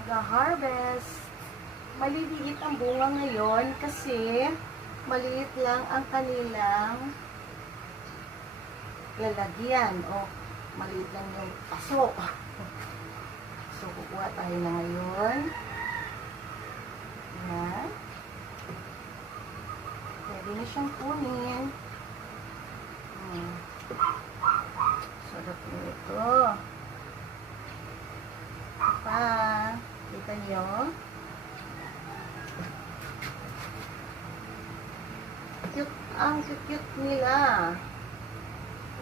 mag-harvest. Maliliit ang bunga ngayon kasi maliit lang ang kanilang lalagyan o maliit lang yung paso. So, kukuha tayo na ngayon. Ayan. Pwede na siyang kunin. Sarap nito. Pa, kita nyo? Cute, ang cute nila.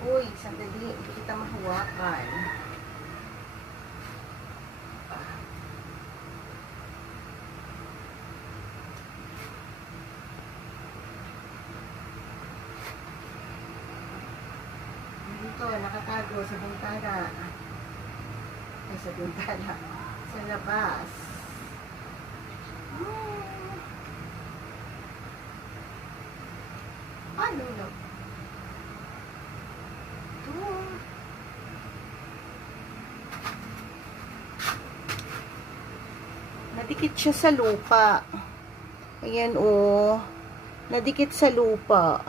Uy, sandali, hindi kita mahawakan. Dito, nakatago sa bintana. Ay, sa bintana. Sa labas. Ano na? Nadikit siya sa lupa. Ayan, oh. Nadikit sa lupa.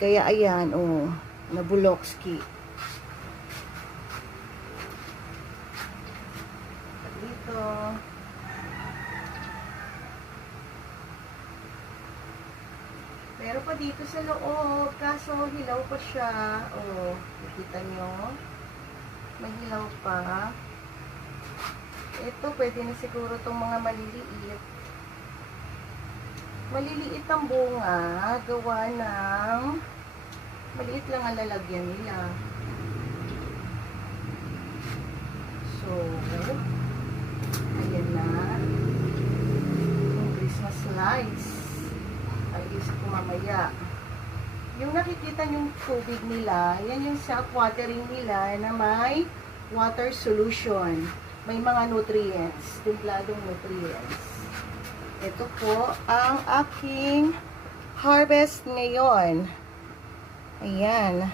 Kaya, ayan, oh. Nabulokski. Dito. Pero pa dito sa loob, kaso hilaw pa siya. Oh, nakita nyo? May hilaw pa. Ito, pwede na siguro itong mga maliliit. Maliliit ang bunga, gawa ng maliit lang ang lalagyan nila. So, ayan na. Yung Christmas lights. Ayos ko mamaya. Yung nakikita yung tubig nila, yan yung self-watering nila na may water solution. May mga nutrients, templadong nutrients. Ito po ang aking harvest ngayon. Ayan.